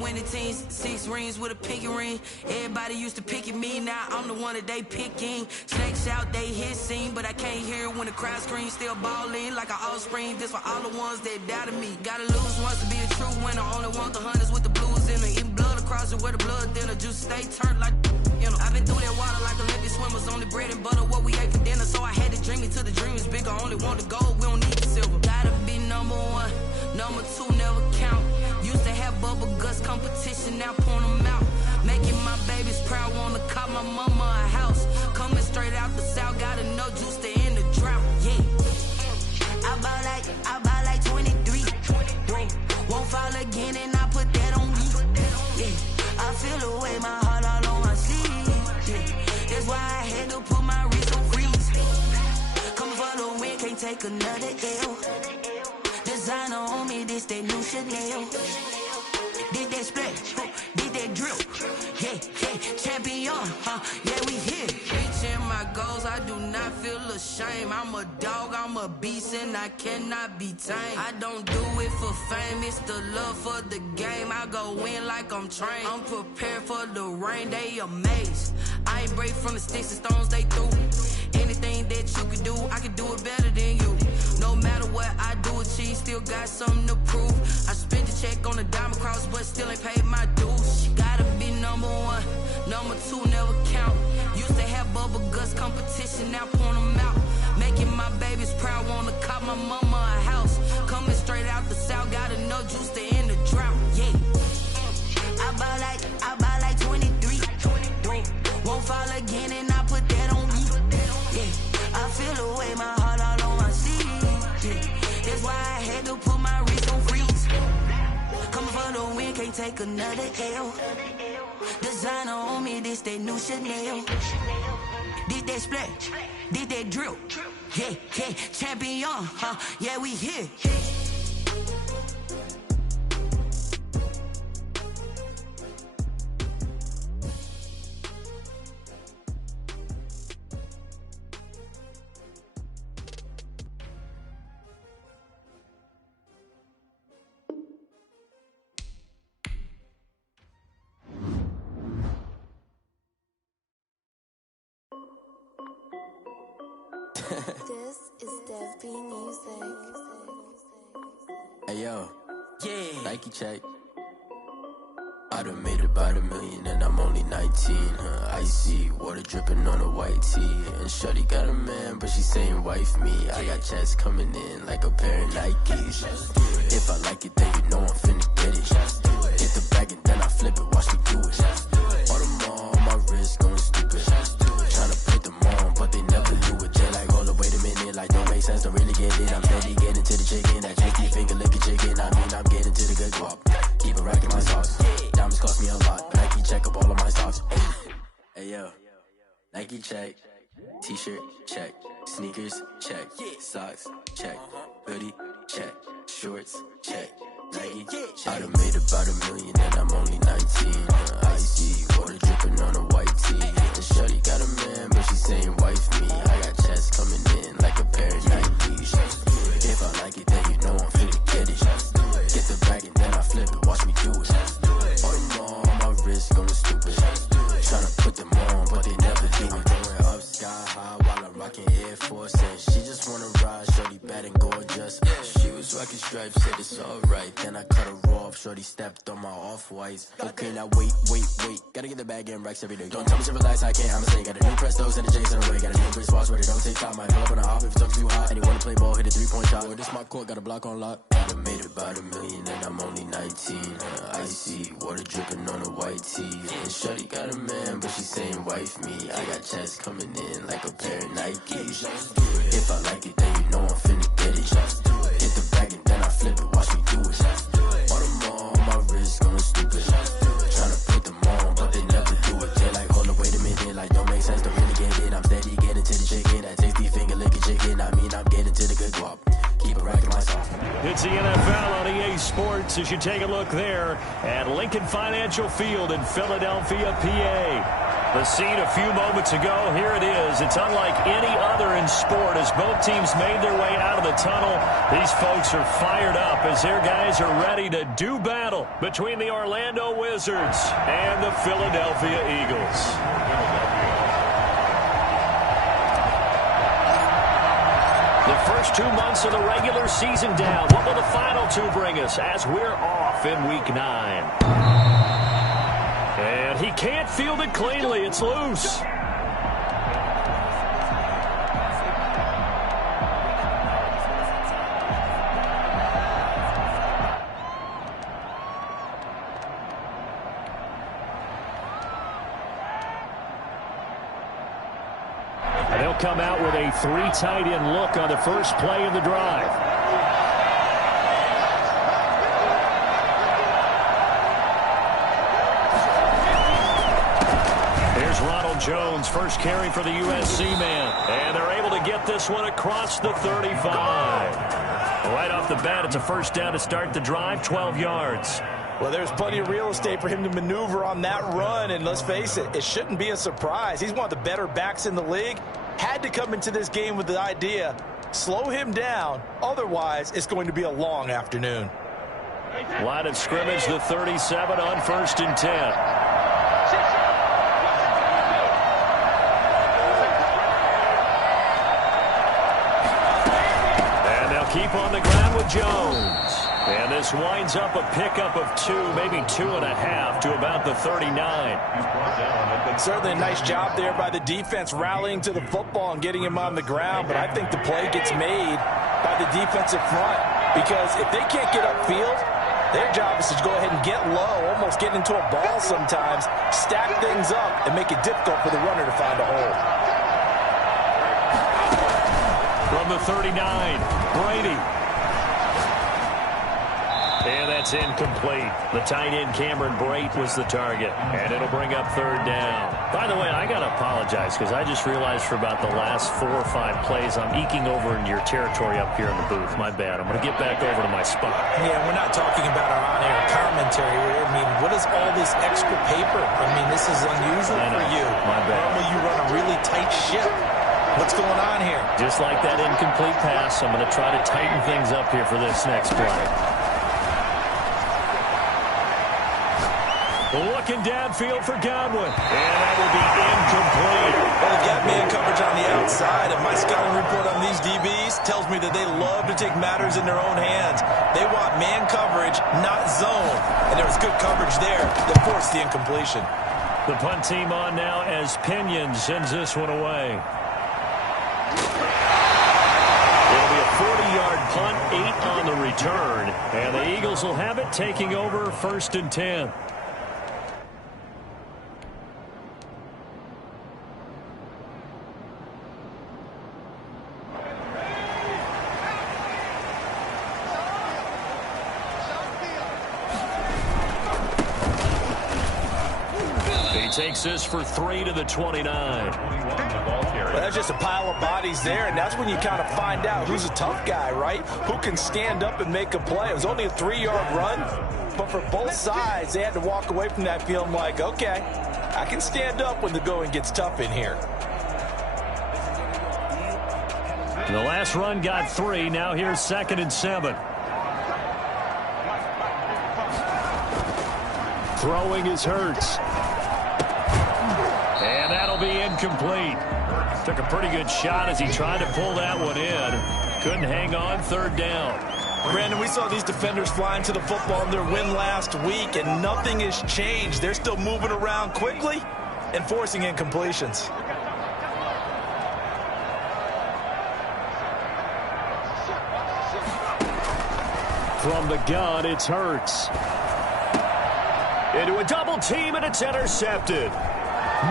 winning teams, 6 rings with a pinky ring. Everybody used to pick at me, now I'm the one that they picking. Snakes out, they hit scene, but I can't hear it when the crowd screams. Still ballin' like an offspring, this for all the ones that doubted me. Gotta lose once to be a true winner, only want the hunters with the blues in it. Eating blood across it where the blood thinner, juice stay turned like, you know. I've been through that water like Olympic swimmers, only bread and butter, what we ate for dinner. So I had to dream it till the dream is bigger, only want the gold, we don't need the silver. Gotta be number 1, number 2 never count. Used to have bubble guts competition, now point them out. Making my babies proud, wanna cop my mama a house. Coming straight out the south, gotta know juice to end the drought, yeah. I bought like 23. Won't fall again and I put that on me, yeah. I feel the way, my heart all on my sleeve, yeah. That's why I had to put my wrist on freeze. Coming for the win, can't take another L. Designer on me, this that new Chanel. Did that splash, did that drill, yeah, champion, yeah, we here. Reaching my goals, I do not feel ashamed. I'm a dog, I'm a beast, and I cannot be tamed. I don't do it for fame, it's the love for the game. I go in like I'm trained. I'm prepared for the rain, they amazed. I ain't break from the sticks and stones they threw. Anything that you could do, I could do it better than you. No matter what I do, achieve, still got something to prove. I spent the check on the diamond cross, but still ain't paid my dues. Gotta be number 1, number 2 never count. Used to have bubble guts competition, now point them out. Making my babies proud, wanna cop my mama a house. Coming straight out the south, gotta know juice to end the drought, yeah. I bought like 23. Won't fall again and I put that on me, yeah. I feel the way, my heart all on my sleeve, yeah. That's why I had to put my wrist on freeze. Coming for the win, can't take another L. Designer on me, this that new Chanel. Did that splash, did that drill, yeah, champion, yeah, we here. This is Dev B Music. Hey yo, Yeah. Nike check. I done made about $1 million and I'm only 19. Icy water dripping on a white tee. And shawty got a man, but she saying wife me. I got checks coming in like a pair of Nikes. If I like it, then you know I'm finna get it. Hit the bag and then I flip it, watch me do it. All them on my wrist going stupid. Tryna put them on, but they never do it. They like, hold up, wait a minute, like don't make sense, don't really get it. I'm steady getting to the chicken, that janky finger licking chicken. I mean, I'm getting to the good guap. Keep it racking my sauce. Diamonds cost me a lot. Nike check up all of my stocks. Hey yo, Nike check. T-shirt check. Sneakers check. Socks check. Hoodie check. Shorts check. Nike check. I done made about $1 million and I'm only 19. Icy water dripping on a white tee. And shawty got a man, but she saying wife me. I got checks coming in like a pair of Nikes. If I like it, then you know I'm finna get it. Get the bag and then I flip it, watch me do it. All them on my wrist going stupid. Tryna put them on, but they never do it. Going up sky high while I'm rocking Air Force. And she just wanna ride, shorty bad and gorgeous. She was rocking stripes, said it's alright. Then I cut her off, shorty stepped on my off-whites. Okay, now wait. Gotta get the bag and racks every day. Don't tell me to relax, I can't, I'ma say. Got a new Prestos and a Jason away. Got a new wristwatch where they don't take time. Might pull up on a hop if it's too hot. And you wanna play ball, hit a 3-point shot. Well, this my court, got a block on lock. I done made about $1 million and I'm only 19. Icy water dripping on a white tee. And shawty got a man, but she saying wife me. I got checks coming in like a pair of Nikes. If I like it, then you know I'm finna get it. Hit the bag and then I flip it, watch me do it. All them on my wrist going stupid. Tryna put them on, but they never do it. They like, hold up, wait a minute, like don't make sense, don't really get it. I'm steady getting to the chicken, that tasty finger licking chicken. I mean, I'm getting to the good guap. Keep it racking my sauce. It's the NFL on EA Sports as you take a look there at Lincoln Financial Field in Philadelphia, PA. The scene a few moments ago, here it is. It's unlike any other in sport as both teams made their way out of the tunnel. These folks are fired up as their guys are ready to do battle between the Orlando Wizards and the Philadelphia Eagles. The first 2 months of the regular season down. What will the final two bring us as we're off in Week 9? And he can't field it cleanly. It's loose. And they'll come out with a 3 tight end look on the first play of the drive. Ronald Jones, first carry for the USC man. And they're able to get this one across the 35. Right off the bat, it's a first down to start the drive, 12 yards. Well, there's plenty of real estate for him to maneuver on that run. And let's face it, it shouldn't be a surprise. He's one of the better backs in the league. Had to come into this game with the idea, slow him down. Otherwise, it's going to be a long afternoon. Line of scrimmage, the 37 on 1st and 10. Keep on the ground with Jones. And this winds up a pickup of 2, maybe 2.5 to about the 39. Certainly a nice job there by the defense rallying to the football and getting him on the ground. But I think the play gets made by the defensive front. Because if they can't get upfield, their job is to go ahead and get low, almost get into a ball sometimes, stack things up, and make it difficult for the runner to find a hole. From the 39, Brady. And that's incomplete. The tight end, Cameron Brate, was the target. And it'll bring up 3rd down. By the way, I got to apologize because I just realized for about the last 4 or 5 plays, I'm eking over into your territory up here in the booth. My bad. I'm going to get back over to my spot. Yeah, we're not talking about our on-air commentary. I mean, what is all this extra paper? I mean, this is unusual for you. My bad. Normally you run a really tight ship. What's going on here? Just like that incomplete pass, I'm going to try to tighten things up here for this next play. Looking downfield for Godwin. And that will be incomplete. Well, they've got man coverage on the outside, and my scouting report on these DBs tells me that they love to take matters in their own hands. They want man coverage, not zone. And there was good coverage there that forced the incompletion. The punt team on now as Pinion sends this one away. It'll be a 40-yard punt, 8 on the return. And the Eagles will have it, taking over 1st and 10. Takes this for 3 to the 29. Well, that's just a pile of bodies there, and that's when you kind of find out who's a tough guy, right? Who can stand up and make a play. It was only a 3-yard run, but for both sides, they had to walk away from that feeling like, okay, I can stand up when the going gets tough in here. The last run got 3. Now here's 2nd and 7. Throwing is Hurts. And that'll be incomplete. Took a pretty good shot as he tried to pull that one in. Couldn't hang on, 3rd down. Brandon, we saw these defenders flying to the football in their win last week, and nothing has changed. They're still moving around quickly and forcing incompletions. From the gun, it's Hurts. Into a double team, and it's intercepted.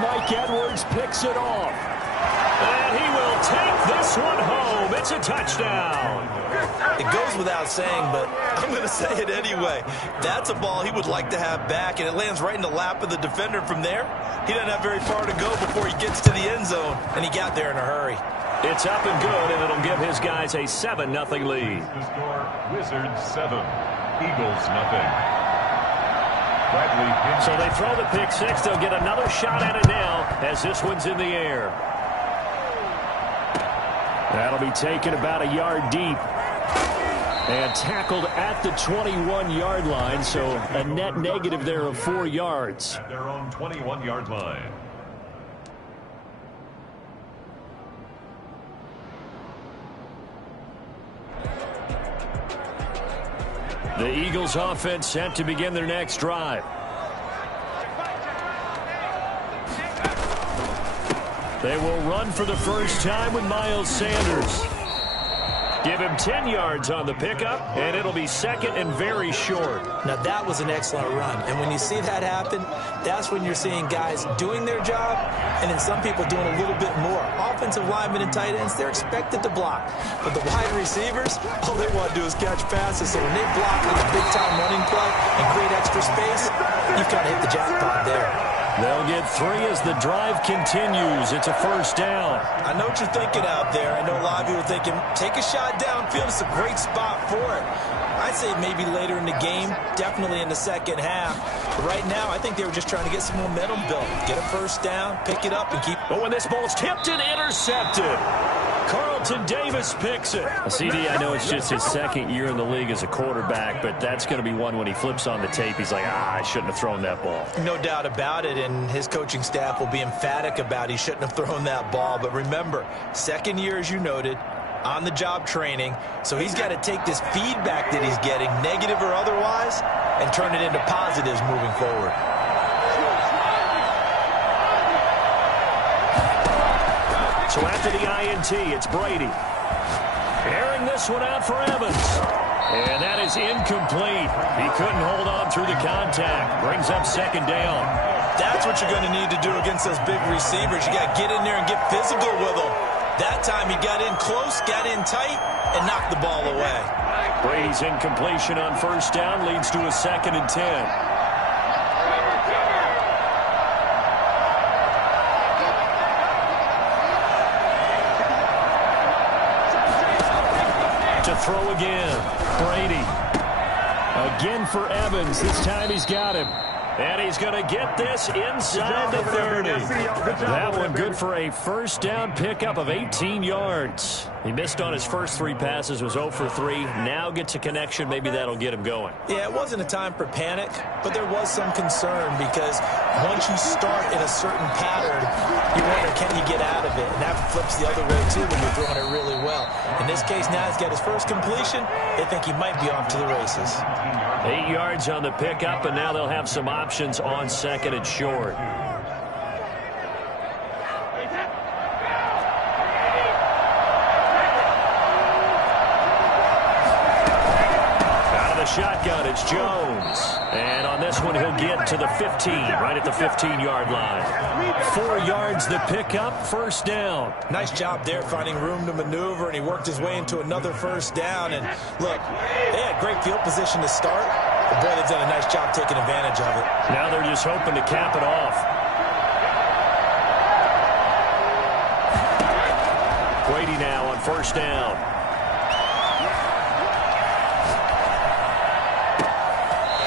Mike Edwards picks it off. And he will take this one home. It's a touchdown. It goes without saying, but I'm going to say it anyway. That's a ball he would like to have back, and it lands right in the lap of the defender from there. He doesn't have very far to go before he gets to the end zone, and he got there in a hurry. It's up and good, and it'll give his guys a 7-0 lead. The score, Wizards 7, Eagles 0. So they throw the pick six. They'll get another shot at it now as this one's in the air. That'll be taken about a yard deep and tackled at the 21-yard line. So a net negative there of 4 yards. At their own 21-yard line. The Eagles offense set to begin their next drive. They will run for the first time with Miles Sanders. Give him 10 yards on the pickup, and it'll be second and very short. Now, that was an excellent run. And when you see that happen, that's when you're seeing guys doing their job and then some people doing a little bit more. Offensive linemen and tight ends, they're expected to block. But the wide receivers, all they want to do is catch passes. So when they block on a big-time running play and create extra space, you've kind of hit the jackpot there. They'll get 3 as the drive continues. It's a first down. I know what you're thinking out there. I know a lot of you are thinking, take a shot downfield. It's a great spot for it. I'd say maybe later in the game, definitely in the second half. But right now, I think they were just trying to get some momentum built. Get a first down, pick it up, and keep... But when this ball's tipped and intercepted, Carlton Davis picks it. CD, I know it's just his second year in the league as a quarterback, but that's going to be one when he flips on the tape. He's like, I shouldn't have thrown that ball. No doubt about it, and his coaching staff will be emphatic about he shouldn't have thrown that ball. But remember, second year, as you noted, on-the-job training, so he's got to take this feedback that he's getting, negative or otherwise, and turn it into positives moving forward. So after the INT, it's Brady. Airing this one out for Evans. And that is incomplete. He couldn't hold on through the contact. Brings up second down. That's what you're going to need to do against those big receivers. You got to get in there and get physical with them. That time he got in close, got in tight, and knocked the ball away. Brady's incompletion on first down leads to a 2nd and 10. To throw again, Brady. Again for Evans. This time he's got him. And he's going to get this inside the 30. That one good for a first down pickup of 18 yards. He missed on his first 3 passes, was 0 for 3. Now gets a connection. Maybe that'll get him going. Yeah, it wasn't a time for panic, but there was some concern because once you start in a certain pattern, you wonder, can you get out of it? And that flips the other way, too, when you're throwing it really well. In this case, now he's got his first completion. They think he might be off to the races. 8 yards on the pickup, and now they'll have some options on 2nd and short. Out of the shotgun, it's Jones. And on this one, he'll get to the 15, right at the 15-yard line. 4 yards the pickup, first down. Nice job there finding room to maneuver, and he worked his way into another first down. And look, they had great field position to start, but boy, they've done a nice job taking advantage of it. Now they're just hoping to cap it off. Brady now on first down.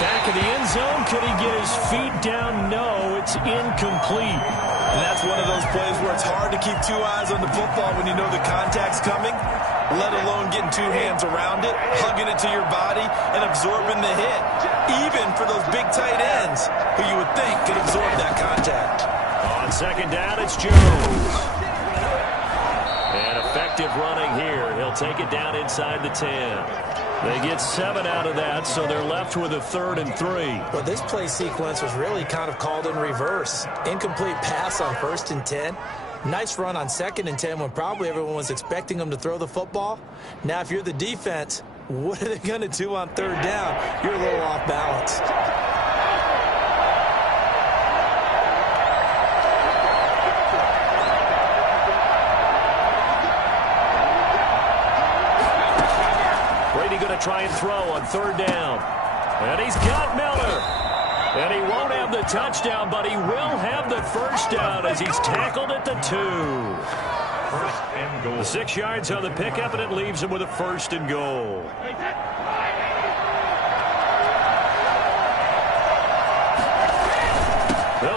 Back in the end zone. Could he get his feet down? No, it's incomplete. And that's one of those plays where it's hard to keep 2 eyes on the football when you know the contact's coming, let alone getting 2 hands around it, hugging it to your body, and absorbing the hit. Even for those big tight ends who you would think could absorb that contact. On second down, it's Jones. And effective running here. He'll take it down inside the 10. They get 7 out of that, so they're left with a 3rd and 3. Well, this play sequence was really kind of called in reverse. Incomplete pass on 1st and 10. Nice run on 2nd and 10 when probably everyone was expecting them to throw the football. Now, if you're the defense, what are they going to do on 3rd down? You're a little off balance. Going to try and throw on 3rd down. And he's got Miller. And he won't have the touchdown, but he will have the first down as he's tackled at the 2. First and goal. 6 yards on the pickup, and it leaves him with a 1st and goal.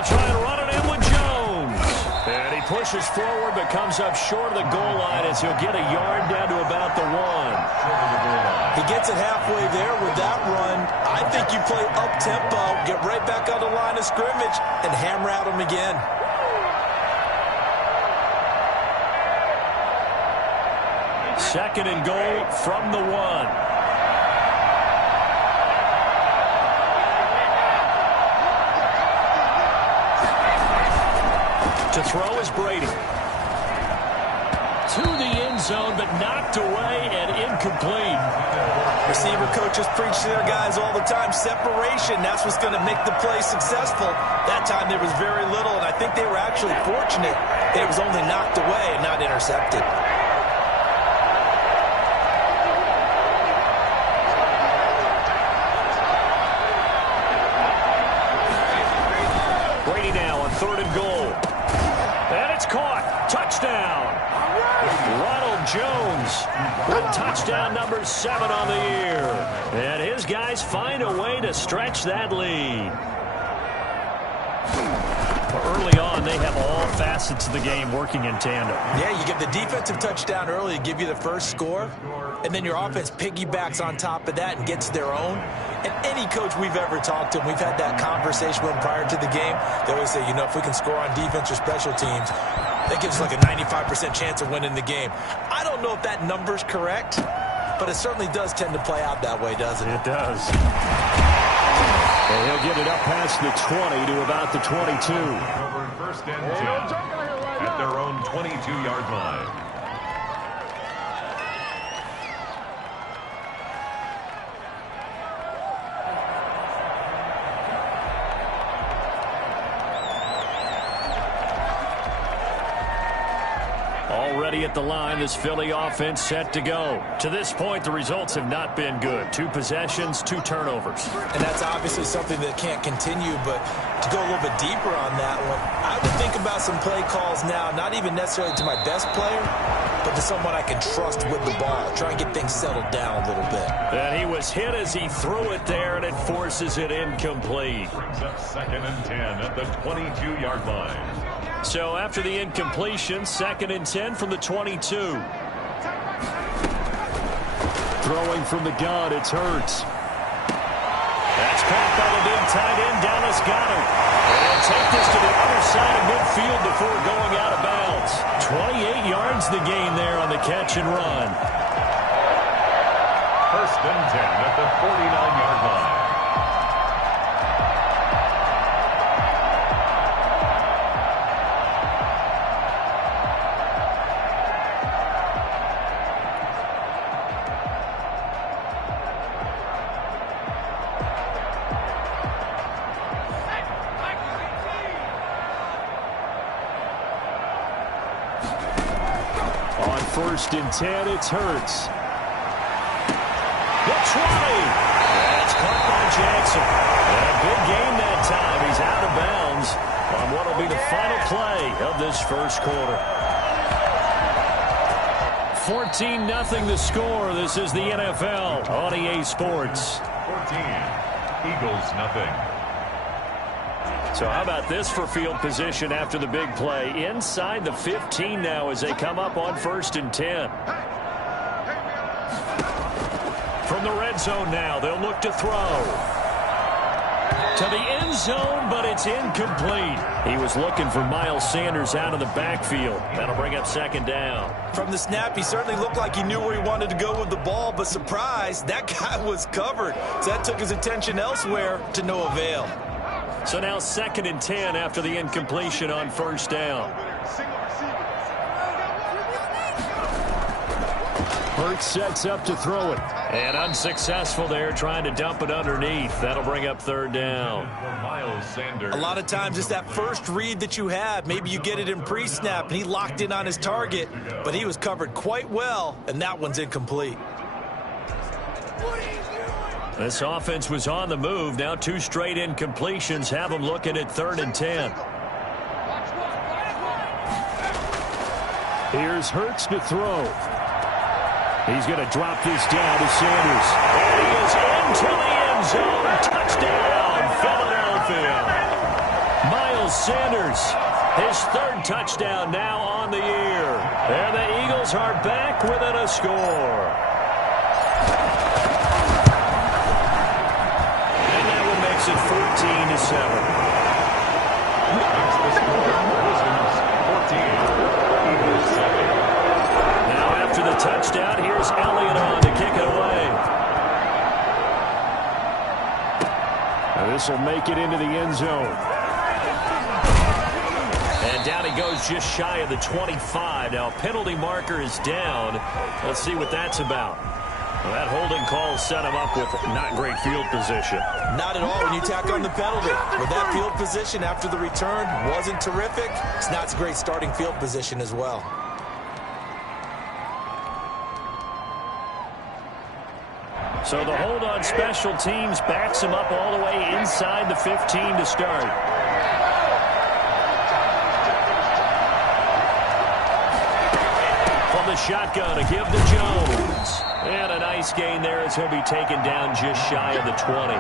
try and run it in with Jones. And he pushes forward but comes up short of the goal line as he'll get a yard down to about the 1. He gets it halfway there with that run. I think you play up-tempo, get right back on the line of scrimmage, and hammer at him again. Second and goal from the 1. To throw is Brady. To the end zone, but knocked away and incomplete. Receiver coaches preach to their guys all the time. Separation, that's what's going to make the play successful. That time there was very little, and I think they were actually fortunate that it was only knocked away and not intercepted. Brady now on 3rd and goal. And it's caught. Touchdown. Ronald Jones with touchdown number 7 on the year. And his guys find a way to stretch that lead. Early on, they have all facets of the game working in tandem. Yeah, you get the defensive touchdown early to give you the first score, and then your offense piggybacks on top of that and gets their own. And any coach we've ever talked to, and we've had that conversation with them prior to the game, they always say, you know, if we can score on defense or special teams, that gives us like a 95% chance of winning the game. I don't know if that number's correct, but it certainly does tend to play out that way, doesn't it? It does. And he'll get it up past the 20 to about the 22. Over 1st and 10 at their own 22-yard line. Already at the line, this Philly offense set to go. To this point, the results have not been good. 2 possessions, 2 turnovers. And that's obviously something that can't continue, but to go a little bit deeper on that one, I would think about some play calls now, not even necessarily to my best player, but to someone I can trust with the ball. Try and get things settled down a little bit. And he was hit as he threw it there, and it forces it incomplete. Brings up 2nd and 10 at the 22-yard line. So after the incompletion, 2nd and 10 from the 22. Throwing from the gun, it's Hurts. That's caught by the big tight end, Dallas Goedert. And take this to the other side of midfield before going out of bounds. 28 yards the gain there on the catch and run. 1st and 10 at the 49-yard line. On 1st and 10, it's Hurts. The 20. That's caught by Jackson. And a big gain that time. He's out of bounds on what will be the final play of this first quarter. 14-0 the score. This is the NFL on EA Sports. 14. Eagles nothing. So how about this for field position after the big play? Inside the 15 now as they come up on 1st and 10. From the red zone now, they'll look to throw. To the end zone, but it's incomplete. He was looking for Miles Sanders out of the backfield. That'll bring up 2nd down. From the snap, he certainly looked like he knew where he wanted to go with the ball, but surprise, that guy was covered. So that took his attention elsewhere to no avail. So now 2nd and 10 after the incompletion on 1st down. Hurts sets up to throw it. And unsuccessful there, trying to dump it underneath. That'll bring up 3rd down. Miles Sanders. A lot of times it's that first read that you have. Maybe you get it in pre-snap, and he locked in on his target, but he was covered quite well, and that one's incomplete. This offense was on the move. Now 2 straight incompletions have them looking at 3rd and 10. Here's Hurts to throw. He's going to drop this down to Sanders. And he is into the end zone. Touchdown, Philadelphia. Miles Sanders. His third touchdown now on the year. And the Eagles are back within a score. And that one makes it 14-7. Now after the touchdown, here's Elliott on to kick it away. Now this will make it into the end zone. And down he goes just shy of the 25. Now penalty marker is down. Let's see what that's about. Well, that holding call set him up with not great field position. Not at all when you tack on the penalty. With that field position after the return wasn't terrific, it's not a great starting field position as well. So the hold on special teams backs him up all the way inside the 15 to start. From the shotgun, a give to Jones. And a nice gain there as he'll be taken down just shy of the 20.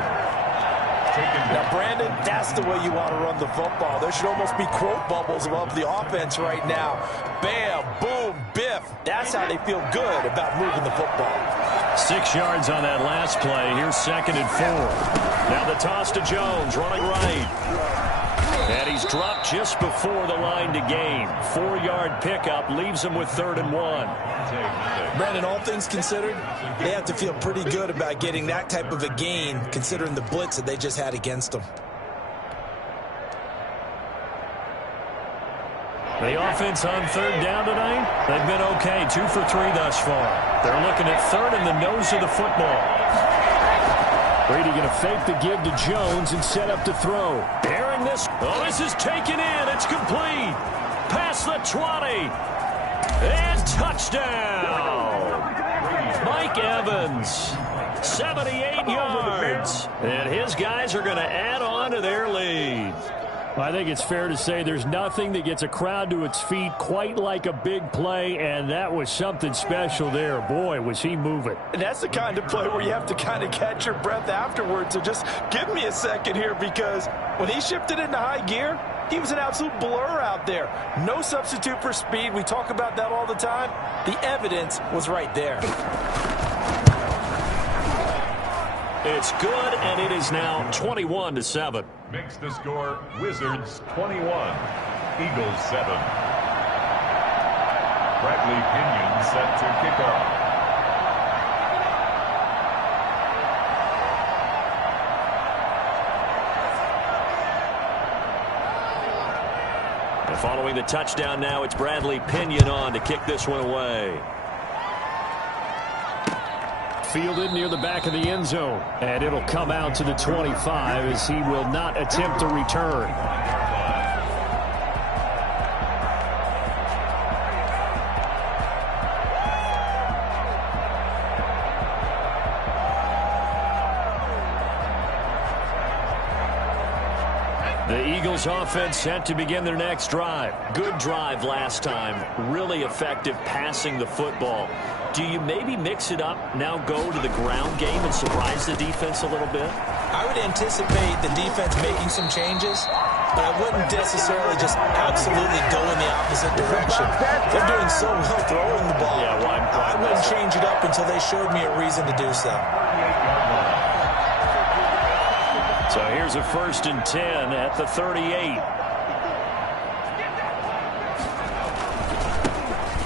Now, Brandon, that's the way you want to run the football. There should almost be quote bubbles above the offense right now. Bam, boom, biff. That's how they feel good about moving the football. 6 yards on that last play. Here's 2nd and 4. Now the toss to Jones, running right. And he's dropped just before the line to gain. 4-yard pickup leaves him with 3rd and 1. Brandon, all things considered, they have to feel pretty good about getting that type of a gain, considering the blitz that they just had against them. The offense on 3rd down tonight, they've been okay. 2 for 3 thus far. They're looking at 3rd in the nose of the football. Brady going to fake the give to Jones and set up to throw. Airing this. Oh, this is taken in. It's complete. Past the 20. And touchdown. Mike Evans. 78 yards. And his guys are going to add on to their lead. I think it's fair to say there's nothing that gets a crowd to its feet quite like a big play, and that was something special there. Boy, was he moving. And that's the kind of play where you have to kind of catch your breath afterwards. So just give me a second here, because when he shifted into high gear, he was an absolute blur out there. No substitute for speed. We talk about that all the time. The evidence was right there. It's good, and it is now 21-7. Makes the score Wizards 21, Eagles 7. Bradley Pinion set to kick off. And following the touchdown now, it's Bradley Pinion on to kick this one away. Fielded near the back of the end zone, and it'll come out to the 25 as he will not attempt to return. The Eagles offense set to begin their next drive. Good drive last time. Really effective passing the football. Do you maybe mix it up, now go to the ground game and surprise the defense a little bit? I would anticipate the defense making some changes, but I wouldn't necessarily just absolutely go in the opposite direction. They're doing so well throwing the ball. Yeah, well, I wouldn't change it up until they showed me a reason to do so. So here's a 1st and 10 at the 38.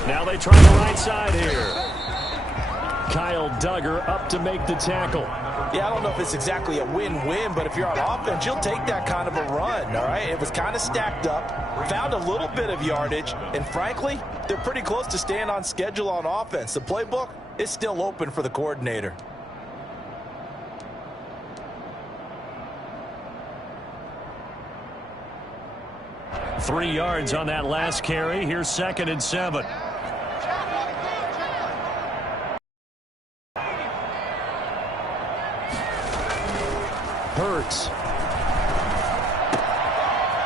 Now they try the right side here. Kyle Duggar up to make the tackle. Yeah, I don't know if it's exactly a win-win, but if you're on offense, you'll take that kind of a run, all right? It was kind of stacked up, found a little bit of yardage, and frankly, they're pretty close to staying on schedule on offense. The playbook is still open for the coordinator. Three yards on that last carry. Here's 2nd and 7. Hurts.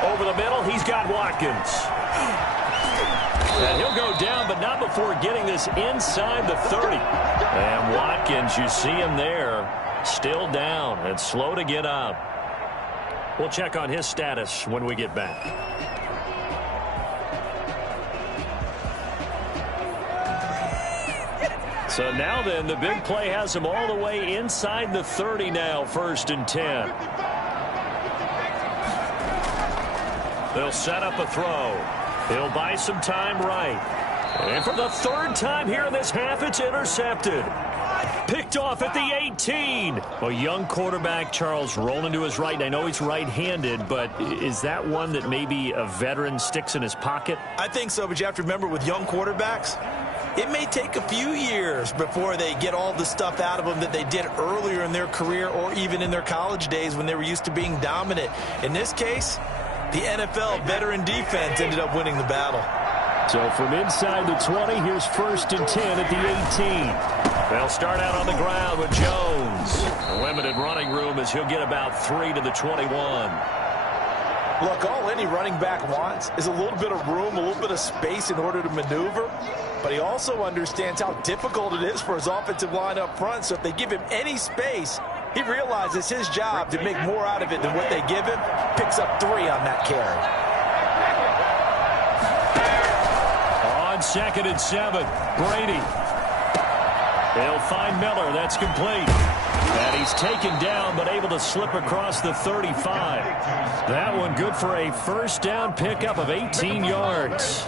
Over the middle, he's got Watkins. And he'll go down, but not before getting this inside the 30. And Watkins, you see him there, still down and slow to get up. We'll check on his status when we get back. So now then, the big play has him all the way inside the 30 now, 1st and 10. They'll set up a throw. He'll buy some time right. And for the 3rd time here in this half, it's intercepted. Picked off at the 18. A young quarterback, Charles, rolling to his right. I know he's right-handed, but is that one that maybe a veteran sticks in his pocket? I think so, but you have to remember with young quarterbacks, it may take a few years before they get all the stuff out of them that they did earlier in their career or even in their college days when they were used to being dominant. In this case, the NFL veteran defense ended up winning the battle. So from inside the 20, here's 1st and 10 at the 18. They'll start out on the ground with Jones. A limited running room as he'll get about 3 to the 21. Look, all any running back wants is a little bit of room, a little bit of space in order to maneuver. But he also understands how difficult it is for his offensive line up front. So if they give him any space, he realizes his job to make more out of it than what they give him. Picks up 3 on that carry. On 2nd and 7, Brady. They'll find Miller. That's complete. And he's taken down but able to slip across the 35. That one good for a 1st down pickup of 18 yards.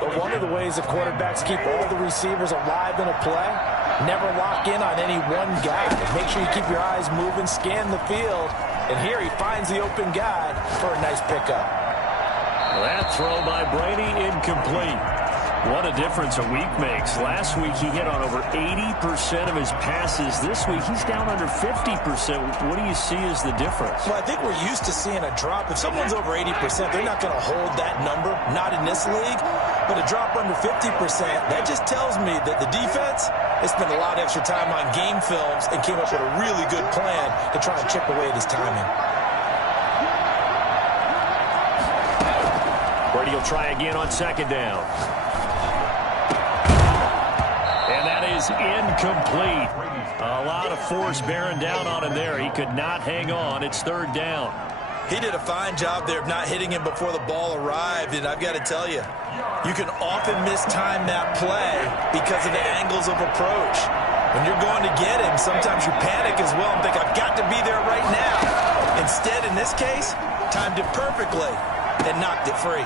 But one of the ways the quarterbacks keep all the receivers alive in a play, never lock in on any one guy. Make sure you keep your eyes moving, scan the field. And here he finds the open guy for a nice pickup. That throw by Brady incomplete. What a difference a week makes. Last week he hit on over 80% of his passes. This week he's down under 50%. What do you see as the difference? Well, I think we're used to seeing a drop. If someone's over 80%, they're not going to hold that number, not in this league. But a drop under 50%, that just tells me that the defense has spent a lot of extra time on game films and came up with a really good plan to try and chip away at his timing. Brady will try again on 2nd down. And that is incomplete. A lot of force bearing down on him there. He could not hang on. It's 3rd down. He did a fine job there of not hitting him before the ball arrived, and I've got to tell you, you can often mistime that play because of the angles of approach. When you're going to get him, sometimes you panic as well and think, I've got to be there right now. Instead, in this case, timed it perfectly and knocked it free.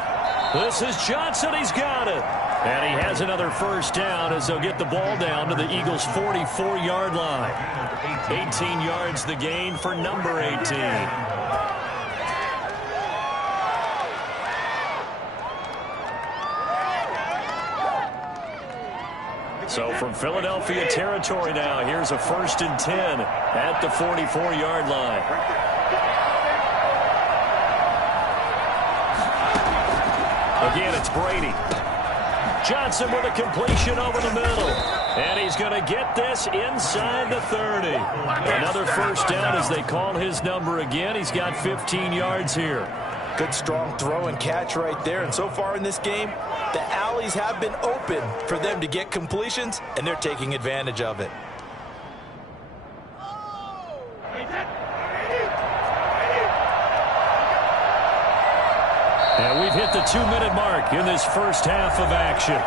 This is Johnson. He's got it. And he has another 1st down as they'll get the ball down to the Eagles' 44-yard line. 18 yards the gain for number 18. So from Philadelphia territory now, here's a 1st and 10 at the 44-yard line. Again, it's Brady. Johnson with a completion over the middle. And he's going to get this inside the 30. Another 1st down as they call his number again. He's got 15 yards here. Good strong throw and catch right there. And so far in this game, the alleys have been open for them to get completions, and they're taking advantage of it. And we've hit the 2-minute mark in this 1st half of action.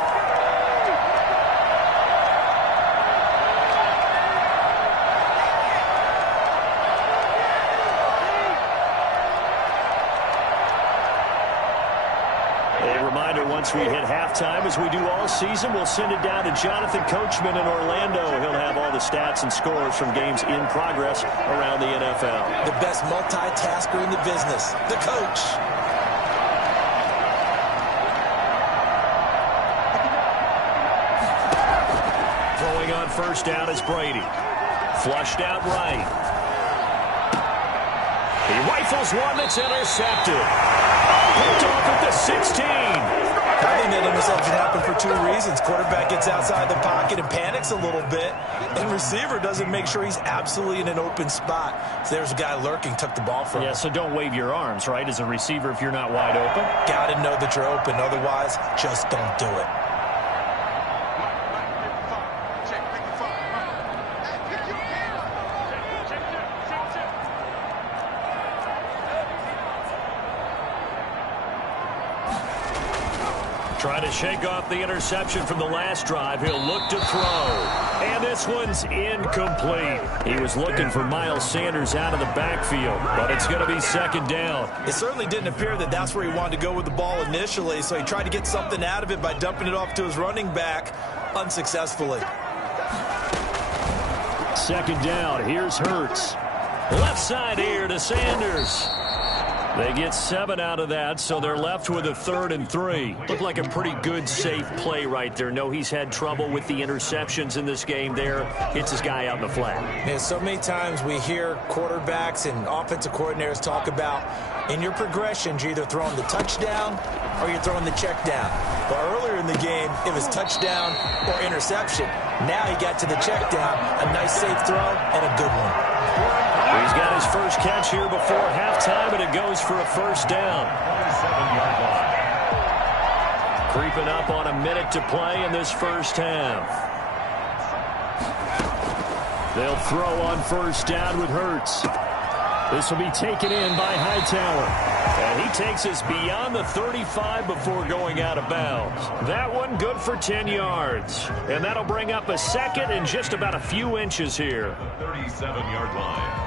Once we hit halftime, as we do all season, we'll send it down to Jonathan Coachman in Orlando. He'll have all the stats and scores from games in progress around the NFL. The best multitasker in the business, the coach. Throwing on 1st down is Brady. Flushed out right. He rifles one that's intercepted. Picked off at the 16. I think that interception happened for 2 reasons. Quarterback gets outside the pocket and panics a little bit, and receiver doesn't make sure he's absolutely in an open spot. So there's a guy lurking, took the ball from him. Yeah, so don't wave your arms, right, as a receiver if you're not wide open. Got to know that you're open. Otherwise, just don't do it. Trying to shake off the interception from the last drive. He'll look to throw. And this one's incomplete. He was looking for Miles Sanders out of the backfield, but it's going to be second down. It certainly didn't appear that that's where he wanted to go with the ball initially, so he tried to get something out of it by dumping it off to his running back unsuccessfully. Second down. Here's Hurts. Left side here to Sanders. They get 7 out of that, so they're left with a 3rd and 3. Looked like a pretty good, safe play right there. No, he's had trouble with the interceptions in this game there. Hits his guy out in the flat. Yeah, so many times we hear quarterbacks and offensive coordinators talk about in your progressions, you're either throwing the touchdown or you're throwing the check down. But earlier in the game, it was touchdown or interception. Now he got to the check down, a nice safe throw, and a good one. He's got his first catch here before halftime, and it goes for a first down. 7-yard line. Creeping up on a minute to play in this first half. They'll throw on first down with Hurts. This will be taken in by Hightower. And he takes us beyond the 35 before going out of bounds. That one good for 10 yards. And that'll bring up a second and just about a few inches here. 37-yard line.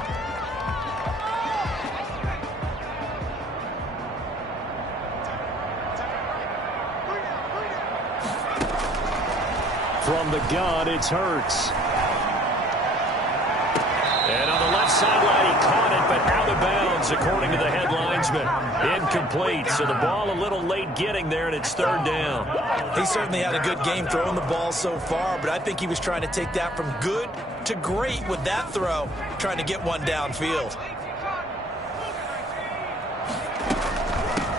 From the gun, it's Hurts. And on the left sideline, he caught it, but out of bounds, according to the head linesman. Incomplete, so the ball a little late getting there, and it's 3rd down. He certainly had a good game throwing the ball so far, but I think he was trying to take that from good to great with that throw, trying to get one downfield.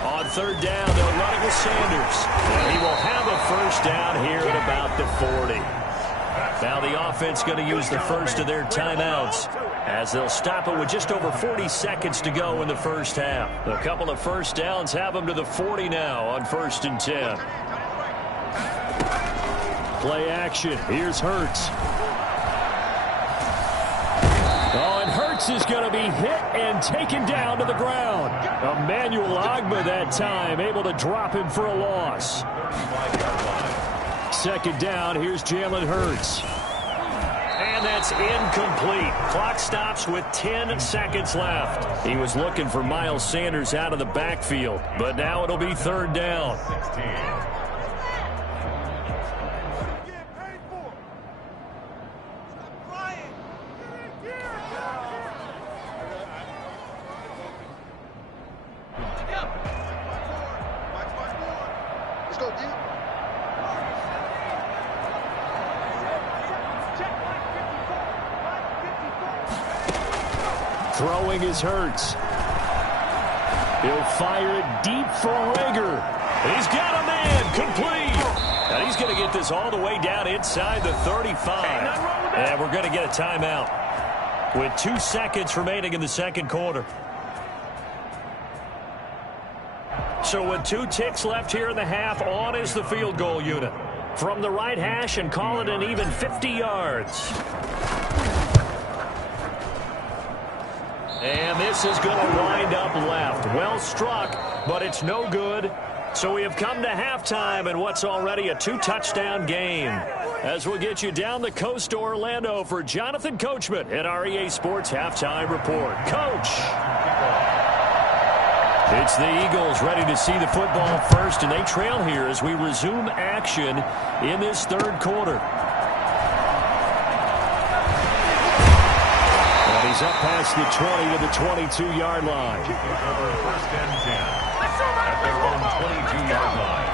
On 3rd down, they'll run it with Sanders. And he will have a first down here at about the 40. Now the offense going to use the first of their timeouts as they'll stop it with just over 40 seconds to go in the first half. A couple of first downs have them to the 40 now on 1st and 10. Play action. Here's Hurts. Oh, and Hurts is going to be hit and taken down to the ground. Emmanuel Ogbah that time able to drop him for a loss. 35-yard line. Second down, here's Jalen Hurts. And that's incomplete. Clock stops with 10 seconds left. He was looking for Miles Sanders out of the backfield, but now it'll be 3rd down. 16. Throwing is Hurts. He'll fire it deep for Rager. He's got a man, complete. And he's going to get this all the way down inside the 35. And we're going to get a timeout with 2 seconds remaining in the second quarter. So with 2 ticks left here in the half, on is the field goal unit. From the right hash and call it an even 50 yards. And this is going to wind up left. Well struck, but it's no good. So we have come to halftime in what's already a 2-touchdown game. As we'll get you down the coast to Orlando for Jonathan Coachman at our EA Sports Halftime Report. Coach! It's the Eagles ready to see the football first, and they trail here as we resume action in this 3rd quarter. He's up past the 20 to the 22-yard line. Kick over 1st and 10 at their own 22-yard line.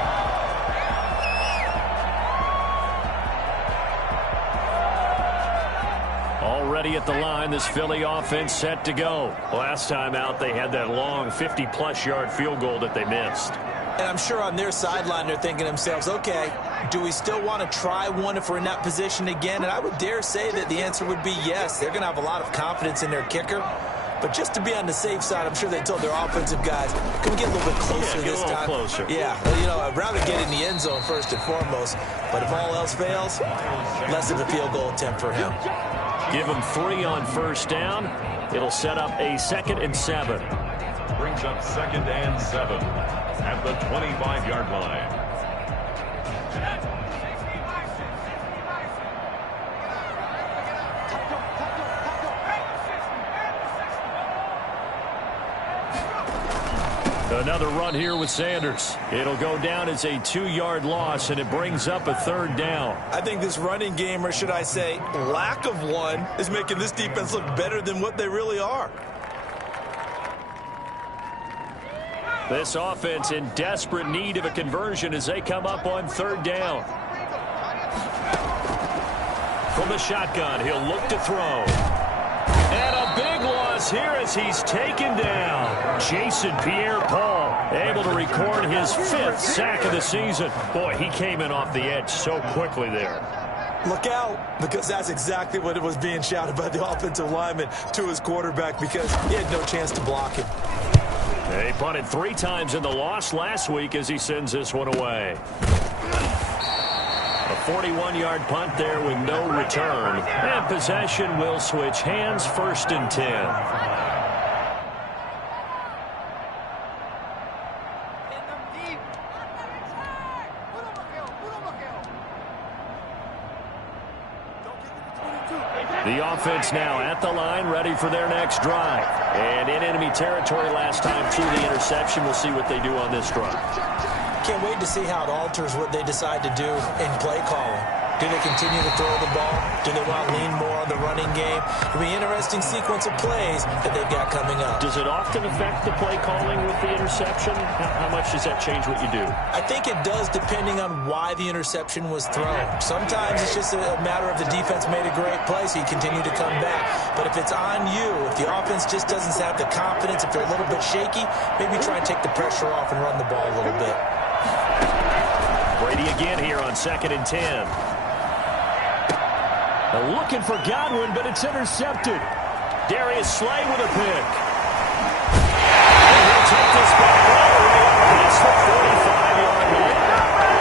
Already at the line, this Philly offense set to go. Last time out, they had that long 50-plus yard field goal that they missed. And I'm sure on their sideline they're thinking to themselves, okay, do we still want to try one if we're in that position again? And I would dare say that the answer would be yes. They're going to have a lot of confidence in their kicker. But just to be on the safe side, I'm sure they told their offensive guys, can we get a little bit closer this time? Closer. Yeah, you know, I'd rather get in the end zone first and foremost. But if all else fails, less of a field goal attempt for him. Give him 3 on first down. It'll set up a 2nd and 7. Brings up 2nd and 7 at the 25-yard line. Another run here with Sanders. It'll go down as a 2-yard loss, and it brings up a 3rd down. I think this running game, or should I say lack of one, is making this defense look better than what they really are. This offense in desperate need of a conversion as they come up on 3rd down. From the shotgun, he'll look to throw. And a big loss here as he's taken down. Jason Pierre-Paul able to record his 5th sack of the season. Boy, he came in off the edge so quickly there. Look out, because that's exactly what it was being shouted by the offensive lineman to his quarterback, because he had no chance to block him. They punted 3 times in the loss last week as he sends this one away. A 41-yard punt there with no return. And possession will switch hands, 1st and 10. The offense now at the line, ready for their next drive. And in enemy territory last time through the interception. We'll see what they do on this drive. Can't wait to see how it alters what they decide to do in play calling. Do they continue to throw the ball? Do they want to lean more on the running game? It'll be an interesting sequence of plays that they've got coming up. Does it often affect the play calling with the interception? How much does that change what you do? I think it does, depending on why the interception was thrown. Sometimes it's just a matter of the defense made a great play, so you continue to come back. But if it's on you, if the offense just doesn't have the confidence, if they're a little bit shaky, maybe try and take the pressure off and run the ball a little bit. Brady again here on 2nd and 10. Looking for Godwin, but it's intercepted. Darius Slay with a pick. And he'll take this back all the way up past the 45-yard line.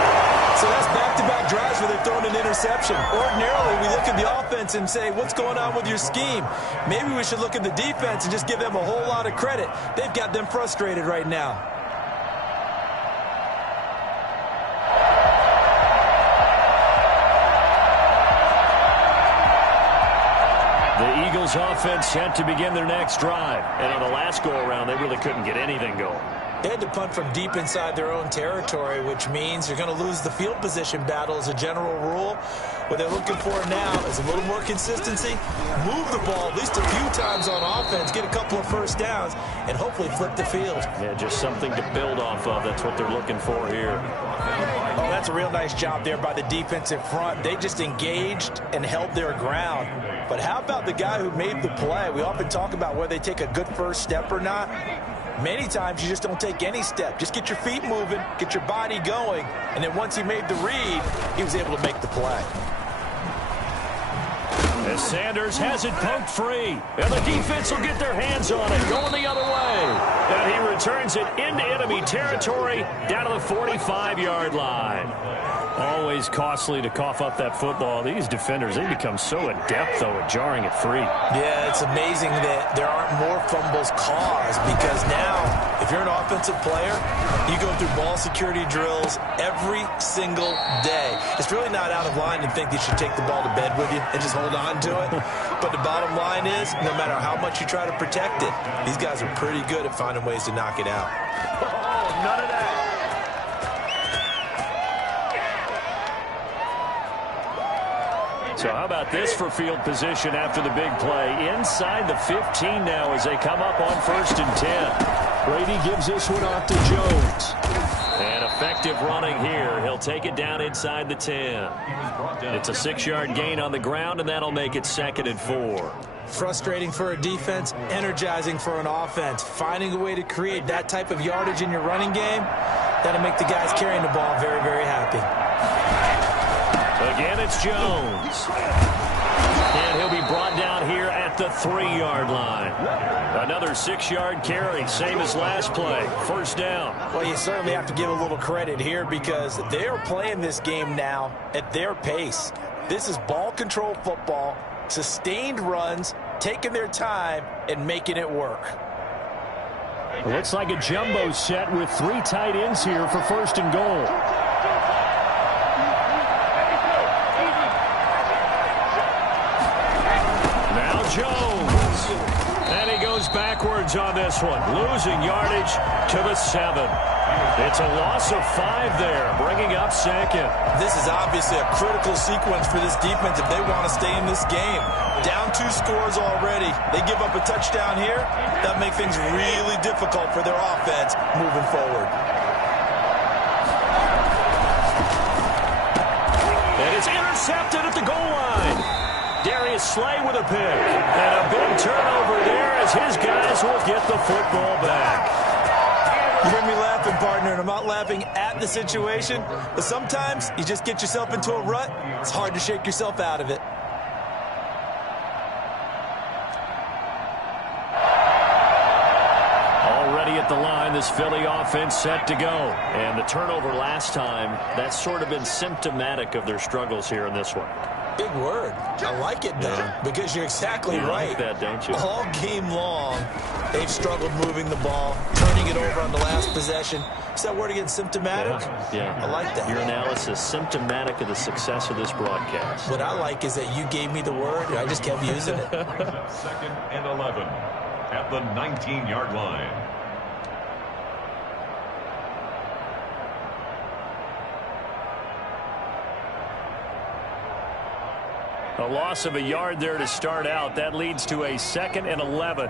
So that's back-to-back drives where they've thrown an interception. Ordinarily, we look at the offense and say, what's going on with your scheme? Maybe we should look at the defense and just give them a whole lot of credit. They've got them frustrated right now. The Eagles offense set to begin their next drive. And on the last go-around, they really couldn't get anything going. They had to punt from deep inside their own territory, which means you're going to lose the field position battle as a general rule. What they're looking for now is a little more consistency, move the ball at least a few times on offense, get a couple of first downs, and hopefully flip the field. Yeah, just something to build off of. That's what they're looking for here. Oh, that's a real nice job there by the defensive front. They just engaged and held their ground. But how about the guy who made the play? We often talk about whether they take a good first step or not. Many times you just don't take any step. Just get your feet moving, get your body going, and then once he made the read, he was able to make the play. As Sanders has it poked free, and the defense will get their hands on it, going the other way. And he returns it into enemy territory, down to the 45-yard line. Always costly to cough up that football. These defenders, they become so adept, though, at jarring it free. Yeah, it's amazing that there aren't more fumbles caused, because now, if you're an offensive player, you go through ball security drills every single day. It's really not out of line to think you should take the ball to bed with you and just hold on to it. But the bottom line is, no matter how much you try to protect it, these guys are pretty good at finding ways to knock it out. Oh, none of that. So how about this for field position after the big play? Inside the 15 now as they come up on 1st and 10. Brady gives this one off to Jones. And effective running here. He'll take it down inside the 10. It's a 6-yard gain on the ground, and that'll make it 2nd and 4. Frustrating for a defense, energizing for an offense. Finding a way to create that type of yardage in your running game, that'll make the guys carrying the ball very, very happy. Again, it's Jones. And he'll be brought down here at the 3-yard line. Another 6-yard carry, same as last play. 1st down. Well, you certainly have to give a little credit here, because they are playing this game now at their pace. This is ball control football, sustained runs, taking their time and making it work. It looks like a jumbo set with 3 tight ends here for 1st and goal. Jones. And he goes backwards on this one, losing yardage to the 7. It's a loss of 5 there, bringing up second. This is obviously a critical sequence for this defense if they want to stay in this game. Down 2 scores already. They give up a touchdown here. That makes things really difficult for their offense moving forward. And it's intercepted at the goal line. Darius Slay with a pick. And a big turnover there as his guys will get the football back. You hear me laughing, partner, and I'm not laughing at the situation, but sometimes you just get yourself into a rut. It's hard to shake yourself out of it. Already at the line, this Philly offense set to go. And the turnover last time, that's sort of been symptomatic of their struggles here in this one. Big word. I like it, though, because you're exactly right. Like that, don't you? All game long, they've struggled moving the ball, turning it over on the last possession. Is that word again, symptomatic? Yeah. I like that. Your analysis, symptomatic of the success of this broadcast. What I like is that you gave me the word, and I just kept using it. 2nd and 11 at the 19-yard line. A loss of a yard there to start out. That leads to a 2nd and 11.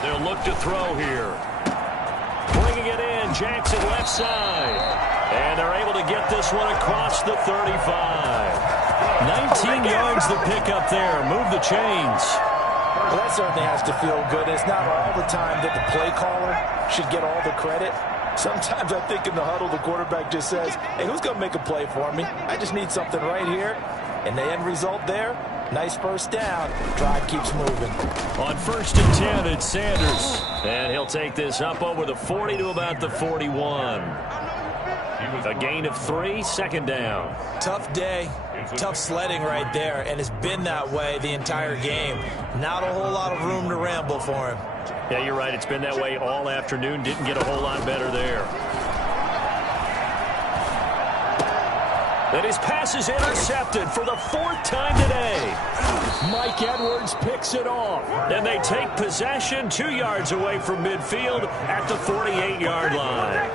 They'll look to throw here. Bringing it in, Jackson left side. And they're able to get this one across the 35. 19 yards to pick up there. Move the chains. Well, that certainly has to feel good. It's not all the time that the play caller should get all the credit. Sometimes I think in the huddle, the quarterback just says, hey, who's going to make a play for me? I just need something right here. And the end result there, nice first down. Drive keeps moving. On 1st and 10, it's Sanders. And he'll take this up over the 40 to about the 41. A gain of 3, 2nd down. Tough day, tough sledding right there, and it's been that way the entire game. Not a whole lot of room to ramble for him. Yeah, you're right. It's been that way all afternoon. Didn't get a whole lot better there. And his pass is intercepted for the 4th time today. Mike Edwards picks it off. And they take possession 2 yards away from midfield at the 48-yard line.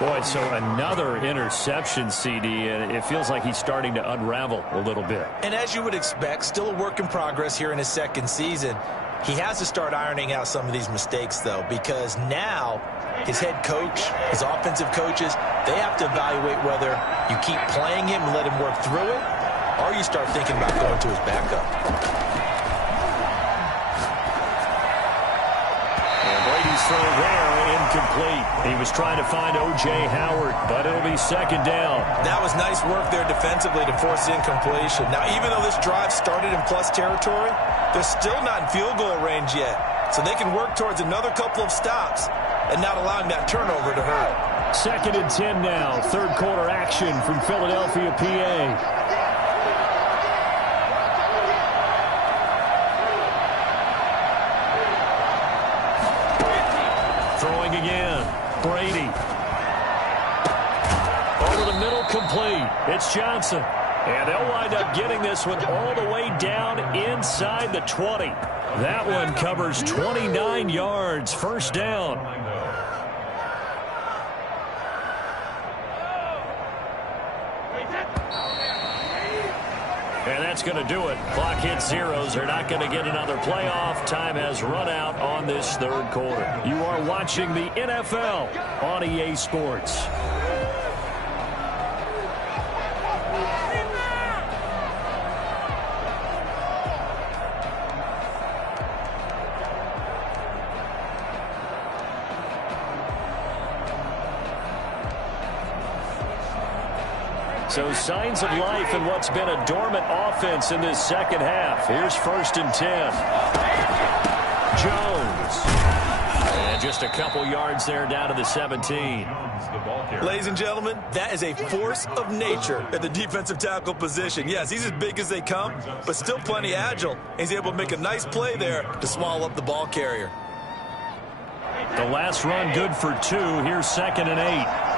Boy, so another interception, CD, and it feels like he's starting to unravel a little bit. And as you would expect, still a work in progress here in his 2nd season. He has to start ironing out some of these mistakes, though, because now his head coach, his offensive coaches, they have to evaluate whether you keep playing him and let him work through it, or you start thinking about going to his backup. And Brady's throw there, incomplete. He was trying to find O.J. Howard, but it'll be 2nd down. That was nice work there defensively to force the incompletion. Now, even though this drive started in plus territory, they're still not in field goal range yet. So they can work towards another couple of stops and not allowing that turnover to hurt. 2nd and 10 now. 3rd quarter action from Philadelphia, PA. Throwing again. Brady. Over the middle, complete. It's Johnson. And they'll wind up getting this one all the way down inside the 20. That one covers 29 yards. 1st down. And that's going to do it. Clock hits zeros. They're not going to get another playoff. Time has run out on this 3rd quarter. You are watching the NFL on EA Sports. So signs of life in what's been a dormant offense in this 2nd half. Here's 1st and 10. Jones. And just a couple yards there down to the 17. Ladies and gentlemen, that is a force of nature at the defensive tackle position. Yes, he's as big as they come, but still plenty agile. He's able to make a nice play there to swallow up the ball carrier. The last run good for 2. Here's 2nd and 8.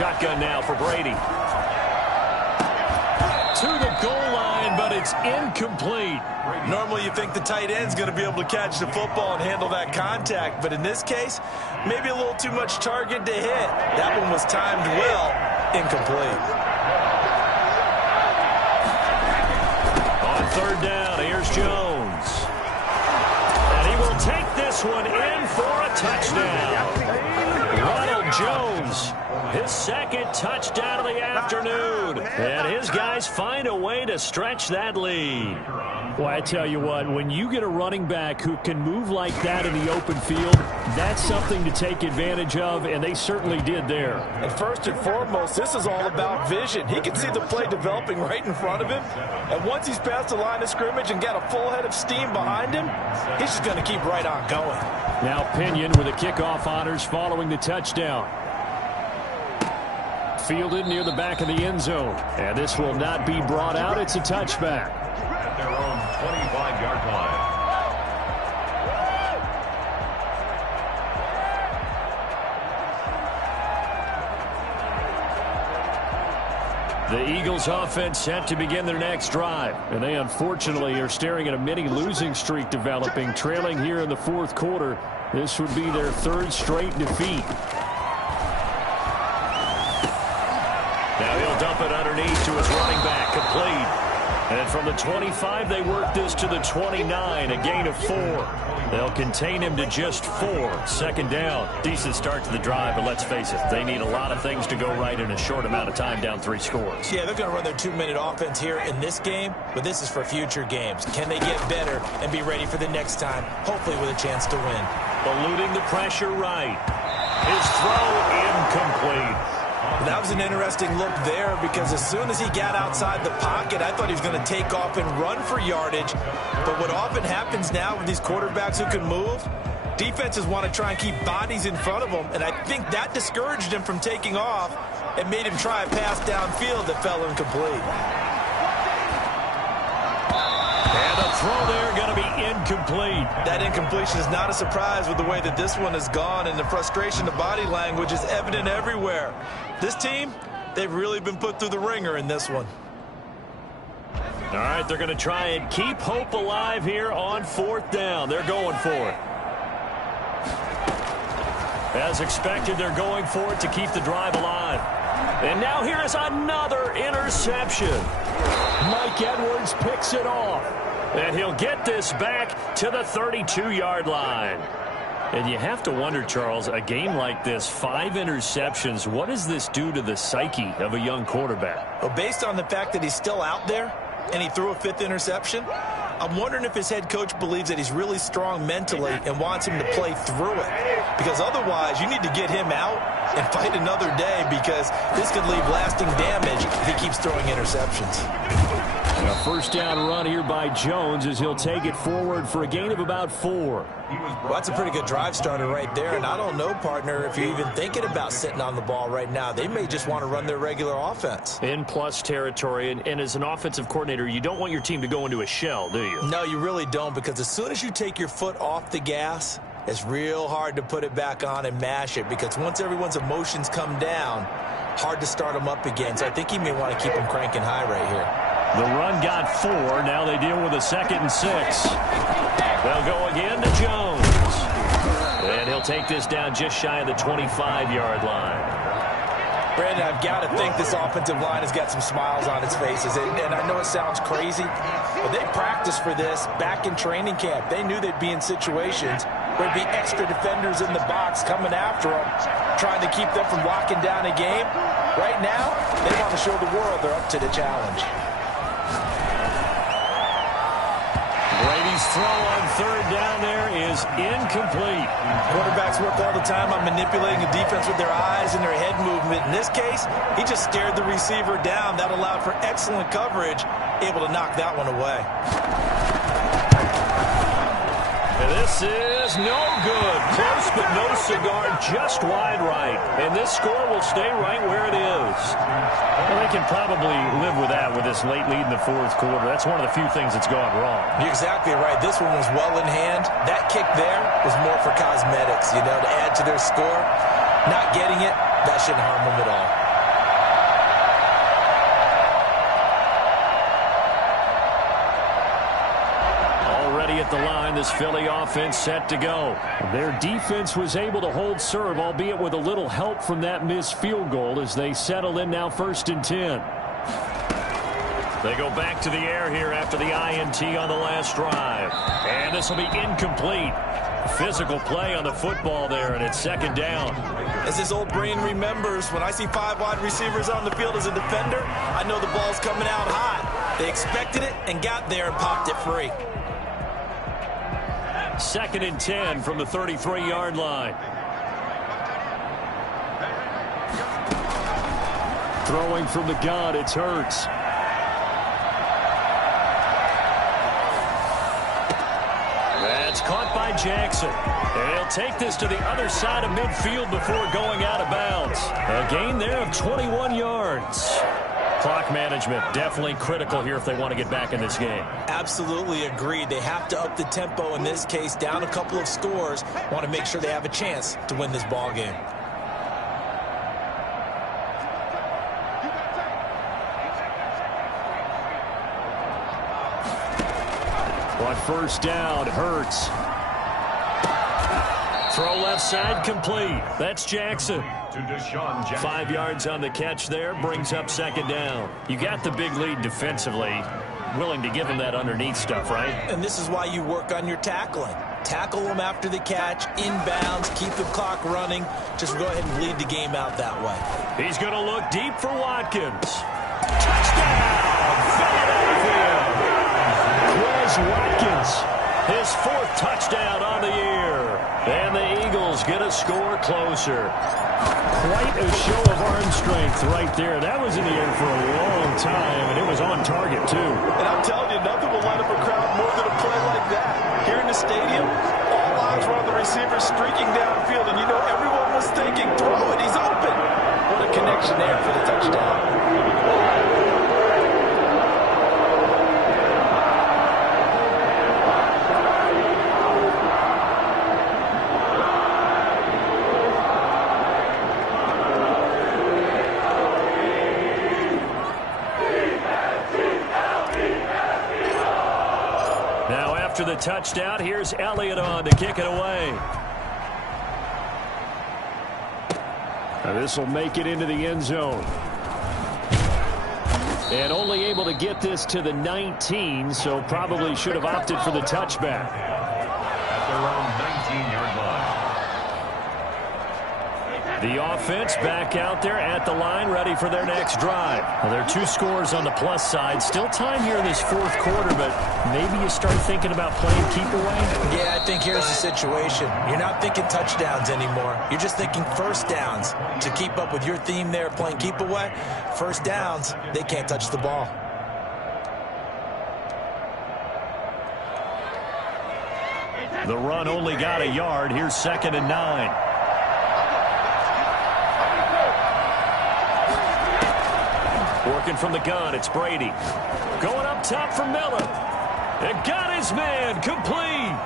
shotgun now for Brady. To the goal line, but it's incomplete. Normally you think the tight end's going to be able to catch the football and handle that contact, but in this case, maybe a little too much target to hit. That one was timed well, incomplete. On third down, here's Jones. And he will take this one in for a touchdown. Ronald Jones, his second touchdown of the afternoon. And his guys find a way to stretch that lead. Well, I tell you what, when you get a running back who can move like that in the open field, that's something to take advantage of, and they certainly did there. And first and foremost, this is all about vision. He can see the play developing right in front of him. And once he's past the line of scrimmage and got a full head of steam behind him, he's just going to keep right on going. Now Pinion with the kickoff honors following the touchdown. Fielded near the back of the end zone. And this will not be brought out. It's a touchback. At their own 25-yard line. The Eagles offense set to begin their next drive. And they unfortunately are staring at a mini losing streak developing, trailing here in the fourth quarter. This would be their third straight defeat. Now he'll dump it underneath to his running back, complete. And from the 25, they work this to the 29, a gain of 4. They'll contain him to just 4. Second down. Decent start to the drive, but let's face it, they need a lot of things to go right in a short amount of time, down 3 scores. Yeah, they're going to run their 2-minute offense here in this game, but this is for future games. Can they get better and be ready for the next time, hopefully with a chance to win? Eluding the pressure right. His throw incomplete. That was an interesting look there because as soon as he got outside the pocket, I thought he was going to take off and run for yardage. But what often happens now with these quarterbacks who can move, defenses want to try and keep bodies in front of them, and I think that discouraged him from taking off and made him try a pass downfield that fell incomplete. And the throw there going to be incomplete. That incompletion is not a surprise with the way that this one has gone, and the frustration, the body language is evident everywhere. This team, they've really been put through the ringer in this one. All right, they're going to try and keep hope alive here on fourth down. They're going for it. As expected, they're going for it to keep the drive alive. And now here is another interception. Mike Edwards picks it off. And he'll get this back to the 32-yard line. And you have to wonder, Charles, a game like this, 5 interceptions, what does this do to the psyche of a young quarterback? Well, based on the fact that he's still out there and he threw a 5th interception, I'm wondering if his head coach believes that he's really strong mentally and wants him to play through it. Because otherwise, you need to get him out and fight another day because this could leave lasting damage if he keeps throwing interceptions. A first down run here by Jones as he'll take it forward for a gain of about 4. Well, that's a pretty good drive starter right there, and I don't know, partner, if you're even thinking about sitting on the ball right now. They may just want to run their regular offense. In plus territory, and as an offensive coordinator, you don't want your team to go into a shell, do you? No, you really don't, because as soon as you take your foot off the gas, it's real hard to put it back on and mash it, because once everyone's emotions come down, hard to start them up again. So I think he may want to keep them cranking high right here. The run got 4. Now they deal with a 2nd and 6. They'll go again to Jones. And he'll take this down just shy of the 25-yard line. Brandon, I've got to think this offensive line has got some smiles on its faces. And I know it sounds crazy, but they practiced for this back in training camp. They knew they'd be in situations where there'd be extra defenders in the box coming after them, trying to keep them from locking down a game. Right now, they want to show the world they're up to the challenge. Brady's throw on third down there is incomplete. Quarterbacks work all the time on manipulating the defense with their eyes and their head movement. In this case, he just stared the receiver down. That allowed for excellent coverage, able to knock that one away. And this is no good. Close but no cigar, just wide right. And this score will stay right where it is. Well, they can probably live with that with this late lead in the fourth quarter. That's one of the few things that's gone wrong. You're exactly right. This one was well in hand. That kick there was more for cosmetics, to add to their score. Not getting it, that shouldn't harm them at all. at the line. This Philly offense set to go. Their defense was able to hold serve, albeit with a little help from that missed field goal as they settle in now 1st and 10. They go back to the air here after the INT on the last drive. And this will be incomplete. Physical play on the football there, and it's 2nd down. As his old brain remembers, when I see 5 wide receivers on the field as a defender, I know the ball's coming out hot. They expected it and got there and popped it free. 2nd and 10 from the 33-yard line. Throwing from the gun, it's Hurts. That's caught by Jackson. And he'll take this to the other side of midfield before going out of bounds. A gain there of 21 yards. Clock management definitely critical here if they want to get back in this game. Absolutely agreed. They have to up the tempo in this case, down a couple of scores. Want to make sure they have a chance to win this ball game. On 1st down, Hurts. Throw left side complete. That's Jackson. To Deshaun Jackson. 5 yards on the catch there, brings up 2nd down. You got the big lead defensively. Willing to give them that underneath stuff, right? And this is why you work on your tackling. Tackle them after the catch, inbounds, keep the clock running. Just go ahead and bleed the game out that way. He's going to look deep for Watkins. Touchdown, Philadelphia! Quez Watkins, his 4th touchdown on the year. And the Eagles get a score closer. Quite a show of arm strength right there. That was in the air for a long time, and it was on target, too. And I'm telling you, nothing will light up a crowd more than a play like that. Here in the stadium, all eyes were on the receiver streaking downfield, and you know everyone was thinking, throw it, he's open. What a connection there for the touchdown. After the touchdown, here's Elliott on to kick it away. Now this will make it into the end zone. And only able to get this to the 19, so probably should have opted for the touchback. At their own 19-yard line. The offense back out there at the line, ready for their next drive. Well, there are 2 scores on the plus side. Still time here in this 4th quarter, but maybe you start thinking about playing keep away? Yeah, I think here's the situation. You're not thinking touchdowns anymore. You're just thinking 1st downs. To keep up with your theme there, playing keep away, 1st downs, they can't touch the ball. The run only got a yard. Here's 2nd and 9. Working from the gun, it's Brady. Going up top for Miller. And got his man complete.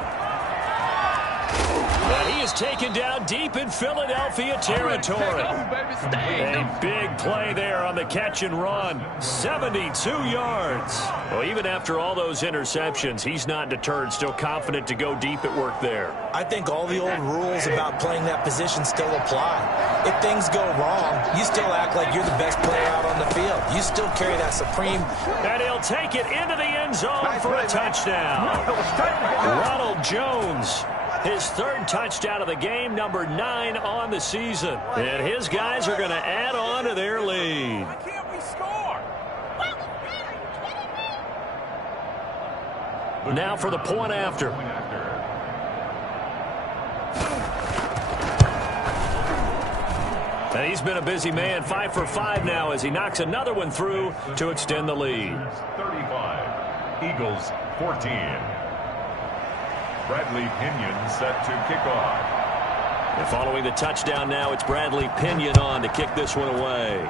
And he is taken down deep in Philadelphia territory. A big play there on the catch and run. 72 yards. Well, even after all those interceptions, he's not deterred. Still confident to go deep at work there. I think all the old rules about playing that position still apply. If things go wrong, you still act like you're the best player out on the field. You still carry that supreme. And he'll take it into the end zone for a touchdown. Ronald Jones, his 3rd touchdown of the game, number 9 on the season. And his guys are going to add on to their lead. Why can't we score? Now for the point after. And he's been a busy man, 5 for 5 now as he knocks another one through to extend the lead. 35, Eagles 14. Bradley Pinion set to kick off. And following the touchdown now, it's Bradley Pinion on to kick this one away.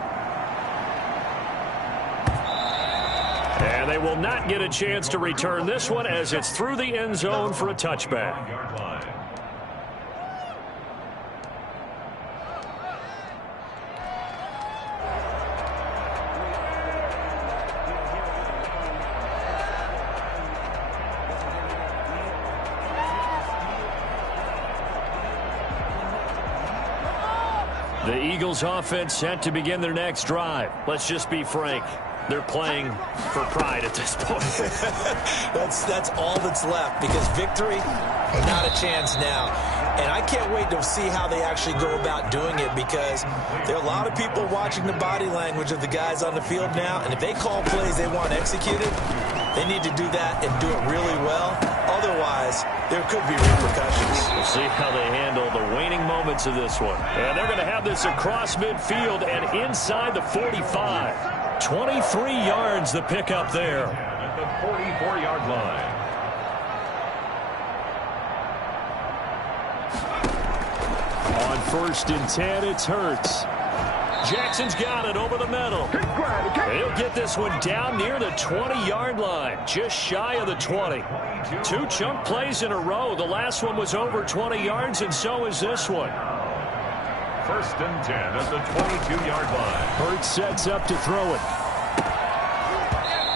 And they will not get a chance to return this one as it's through the end zone for a touchback. The Eagles offense set to begin their next drive. Let's just be frank. They're playing for pride at this point. That's all that's left, because victory, not a chance now. And I can't wait to see how they actually go about doing it, because there are a lot of people watching the body language of the guys on the field now, and if they call plays they want executed, they need to do that and do it really well. Otherwise, there could be repercussions. We'll see how they handle the waning moments of this one. And they're going to have this across midfield and inside the 45. 23 yards the pickup there. At the 44-yard line. On 1st and 10, it's Hurts. Jackson's got it over the middle. He'll get this one down near the 20-yard line, just shy of the 20. 2 chunk plays in a row. The last one was over 20 yards, and so is this one. 1st and 10 at the 22-yard line. Hurts sets up to throw it.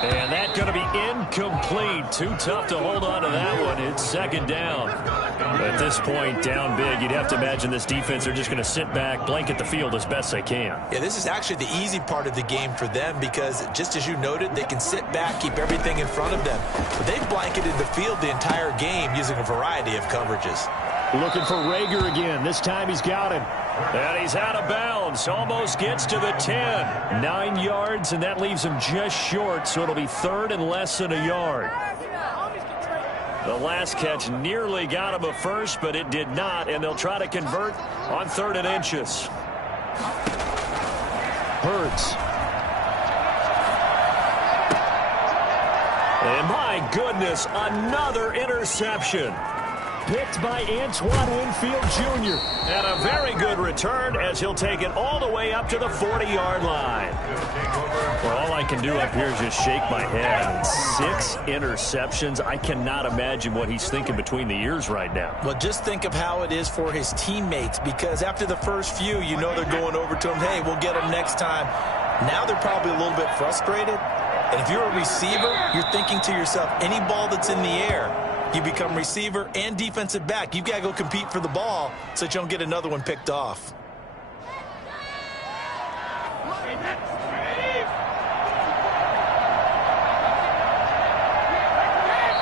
And that's going to be incomplete. Too tough to hold on to that one. It's 2nd down. At this point, down big, you'd have to imagine this defense are just going to sit back, blanket the field as best they can. Yeah, this is actually the easy part of the game for them, because just as you noted, they can sit back, keep everything in front of them. But they've blanketed the field the entire game using a variety of coverages. Looking for Rager again. This time he's got him. And he's out of bounds. Almost gets to the 10. 9 yards, and that leaves him just short, so it'll be 3rd and less than a yard. The last catch nearly got him a first, but it did not, and they'll try to convert on 3rd and inches. Hurts. And my goodness, another interception. Picked by Antoine Winfield Jr. And a very good return, as he'll take it all the way up to the 40-yard line. Well, all I can do up here is just shake my head. I mean, 6 interceptions. I cannot imagine what he's thinking between the ears right now. Well, just think of how it is for his teammates, because after the first few, you know they're going over to him, hey, we'll get him next time. Now they're probably a little bit frustrated. And if you're a receiver, you're thinking to yourself, any ball that's in the air, you become receiver and defensive back. You've got to go compete for the ball so that you don't get another one picked off.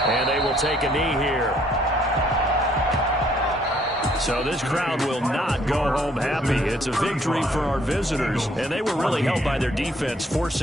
And they will take a knee here. So this crowd will not go home happy. It's a victory for our visitors, and they were really helped by their defense, forcing